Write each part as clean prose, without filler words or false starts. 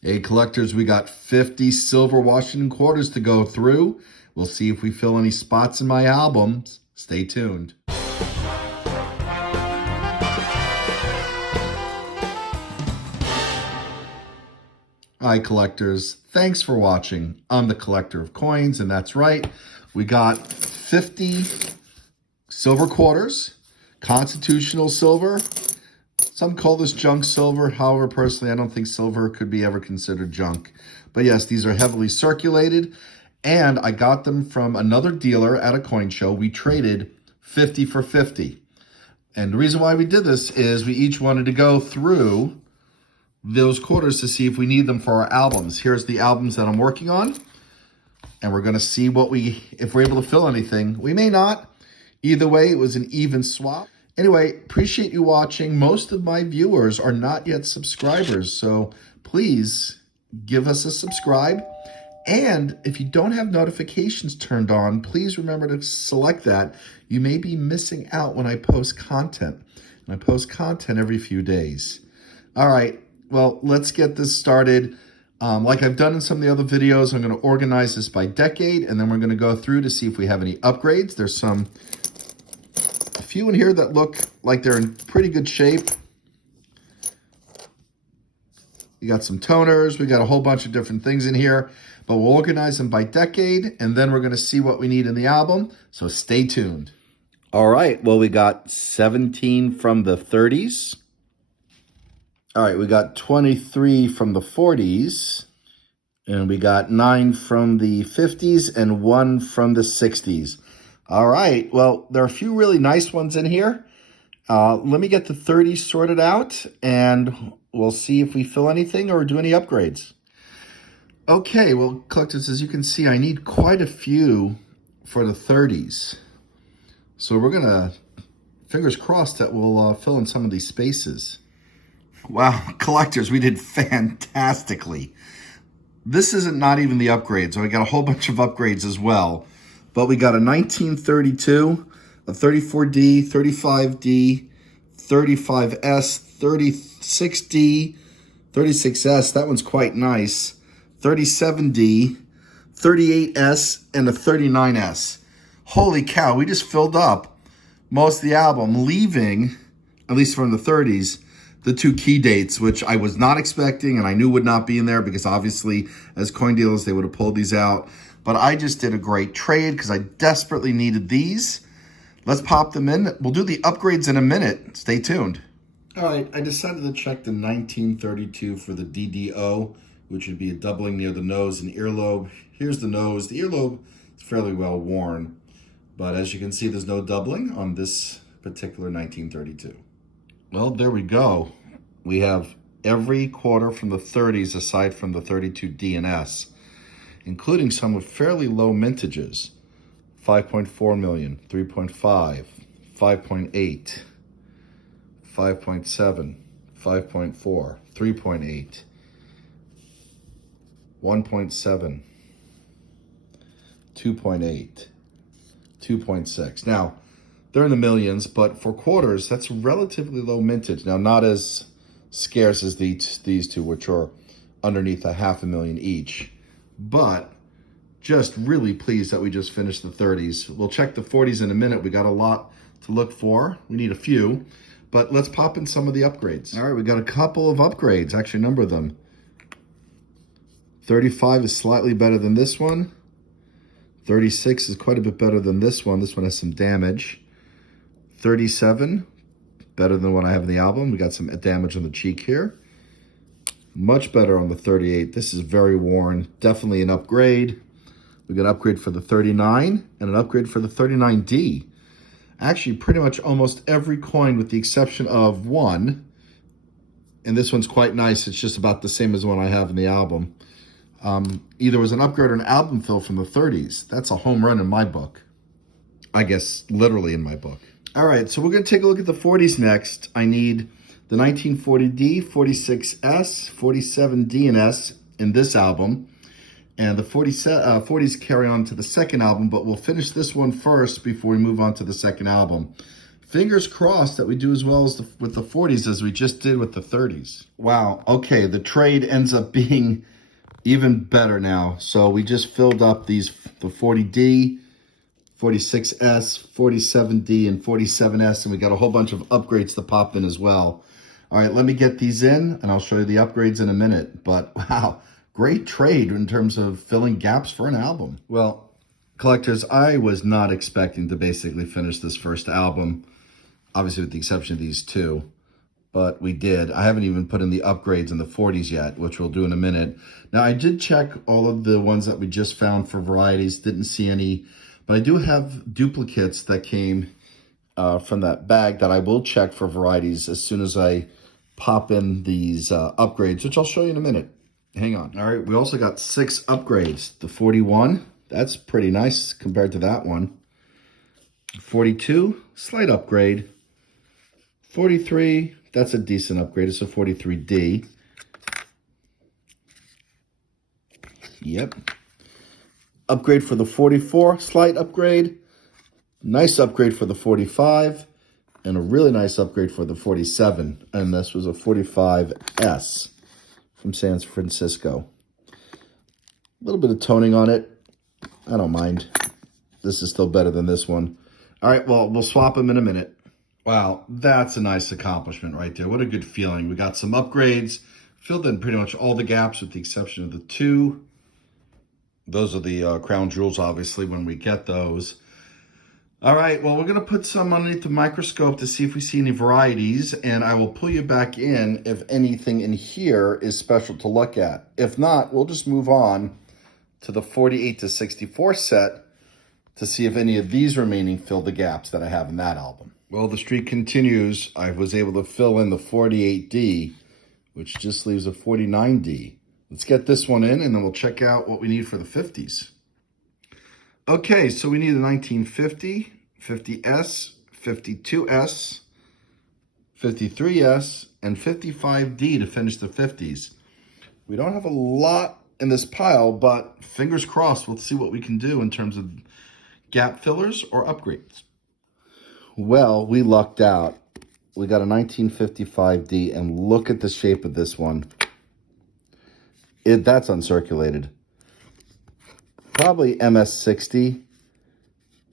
Hey, collectors, we got 50 silver Washington quarters to go through. We'll see if we fill any spots in my albums. Stay tuned. Hi, collectors. Thanks for watching. I'm the collector of coins, and that's right. We got 50 silver quarters, constitutional silver. Some call this junk silver. However, personally, I don't think silver could be ever considered junk. But yes, these are heavily circulated, and I got them from another dealer at a coin show. We traded 50 for 50. And the reason why we did this is we each wanted to go through those quarters to see if we need them for our albums. Here's the albums that I'm working on, and we're going to see if we're able to fill anything. We may not. Either way, it was an even swap. Anyway, appreciate you watching. Most of my viewers are not yet subscribers, so please give us a subscribe. And if you don't have notifications turned on, please remember to select that. You may be missing out when I post content. And I post content every few days. All right, well, let's get this started. Like I've done in some of the other videos, I'm going to organize this by decade, and then we're going to go through to see if we have any upgrades. There's a few in here that look like they're in pretty good shape. We got some toners. We got a whole bunch of different things in here, but we'll organize them by decade, and then we're going to see what we need in the album. So stay tuned. All right. Well, we got 17 from the 30s. All right. We got 23 from the 40s, and we got 9 from the 50s and 1 from the 60s. All right, well, there are a few really nice ones in here. Let me get the 30s sorted out, and we'll see if we fill anything or do any upgrades. Okay, well, collectors, as you can see, I need quite a few for the 30s. So we're going to, fingers crossed, that we'll fill in some of these spaces. Wow, collectors, we did fantastically. This isn't not even the upgrades, so I got a whole bunch of upgrades as well. But we got a 1932, a 34D, 35D, 35S, 36D, 36S, that one's quite nice, 37D, 38S, and a 39S. Holy cow, we just filled up most of the album, leaving, at least from the 30s, the 2 key dates, which I was not expecting and I knew would not be in there because obviously as coin dealers, they would have pulled these out. But I just did a great trade because I desperately needed these. Let's pop them in. We'll do the upgrades in a minute. Stay tuned. All right, I decided to check the 1932 for the DDO, which would be a doubling near the nose and earlobe. Here's the nose. The earlobe is fairly well worn, but as you can see, there's no doubling on this particular 1932. Well, there we go. We have every quarter from the 30s aside from the 32D and S, including some with fairly low mintages. 5.4 million, 3.5, 5.8, 5.7, 5.4, 3.8, 1.7, 2.8, 2.6. Now, they're in the millions, but for quarters, that's relatively low mintage. Now, not as scarce as these two, which are underneath a $500,000 each. But just really pleased that we just finished the 30s. We'll check the 40s in a minute. We got a lot to look for. We need a few, but let's pop in some of the upgrades. All right, we got a couple of upgrades, actually a number of them. 35 is slightly better than this one. 36 is quite a bit better than this one. This one has some damage. 37, better than what I have in the album. We got some damage on the cheek here. Much better on the 38. This is very worn. Definitely an upgrade. We got an upgrade for the 39 and an upgrade for the 39D. Actually, pretty much almost every coin with the exception of one. And this one's quite nice. It's just about the same as the one I have in the album. Either was an upgrade or an album fill from the 30s. That's a home run in my book. I guess literally in my book. All right, so we're going to take a look at the 40s next. I need the 1940D, 46S, 47D and S in this album. And the 40s carry on to the second album, but we'll finish this one first before we move on to the second album. Fingers crossed that we do as well as with the 40s as we just did with the 30s. Wow, okay, the trade ends up being even better now. So we just filled up the 40D, 46S, 47D, and 47S, and we got a whole bunch of upgrades to pop in as well. All right, let me get these in, and I'll show you the upgrades in a minute. But wow, great trade in terms of filling gaps for an album. Well, collectors, I was not expecting to basically finish this first album, obviously with the exception of these two, but we did. I haven't even put in the upgrades in the 40s yet, which we'll do in a minute. Now, I did check all of the ones that we just found for varieties, didn't see any, but I do have duplicates that came from that bag that I will check for varieties as soon as I pop in these upgrades, which I'll show you in a minute. Hang on. All right, we also got 6 upgrades. The 41, that's pretty nice compared to that one. 42, slight upgrade. 43, that's a decent upgrade. It's a 43D. Yep. Upgrade for the 44, slight upgrade. Nice upgrade for the 45. And a really nice upgrade for the 47. And this was a 45S from San Francisco. A little bit of toning on it. I don't mind. This is still better than this one. All right, well, we'll swap them in a minute. Wow, that's a nice accomplishment right there. What a good feeling. We got some upgrades, filled in pretty much all the gaps with the exception of the 2. Those are the crown jewels, obviously, when we get those. All right, well, we're going to put some underneath the microscope to see if we see any varieties, and I will pull you back in if anything in here is special to look at. If not, we'll just move on to the 48 to 64 set to see if any of these remaining fill the gaps that I have in that album. Well, the streak continues. I was able to fill in the 48D, which just leaves a 49D. Let's get this one in, and then we'll check out what we need for the 50s. Okay, so we need a 1950, 50S, 52S, 53S, and 55D to finish the 50s. We don't have a lot in this pile, but fingers crossed, we'll see what we can do in terms of gap fillers or upgrades. Well, we lucked out. We got a 1955D, and look at the shape of this one. That's uncirculated. Probably MS60.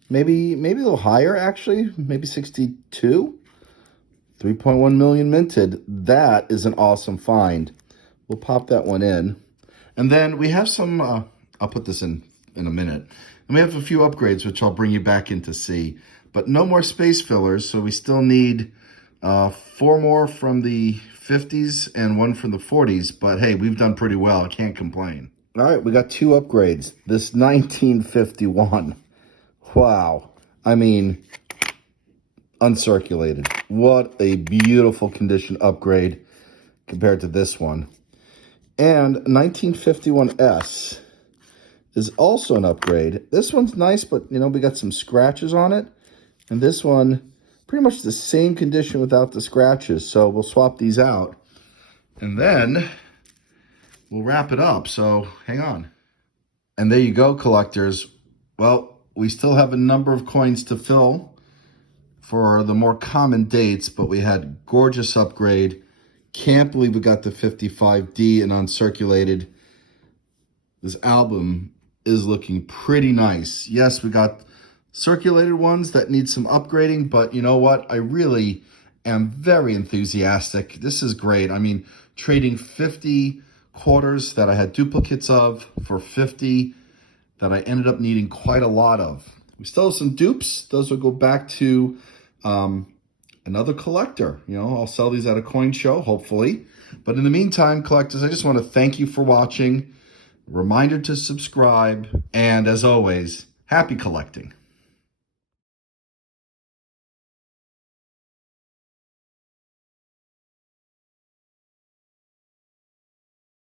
Maybe a little higher, actually. Maybe 62. 3.1 million minted. That is an awesome find. We'll pop that one in. And then we have some, I'll put this in a minute. And we have a few upgrades, which I'll bring you back in to see. But no more space fillers, so we still need 4 more from the 50s and 1 from the 40s. But hey, we've done pretty well. I can't complain. All right, we got 2 upgrades. This 1951. Wow. I mean, uncirculated. What a beautiful condition upgrade compared to this one. And 1951S is also an upgrade. This one's nice, but, you know, we got some scratches on it. And this one, pretty much the same condition without the scratches. So we'll swap these out. And then we'll wrap it up. So hang on. And there you go, collectors. Well, we still have a number of coins to fill for the more common dates, but we had gorgeous upgrade. Can't believe we got the 55D and uncirculated. This album is looking pretty nice. Yes, we got circulated ones that need some upgrading, but you know what? I really am very enthusiastic. This is great. I mean, trading 50 quarters that I had duplicates of for 50 that I ended up needing quite a lot of. We still have some dupes. Those will go back to another collector. You know, I'll sell these at a coin show, hopefully. But in the meantime, collectors, I just want to thank you for watching. Reminder to subscribe. And as always, happy collecting.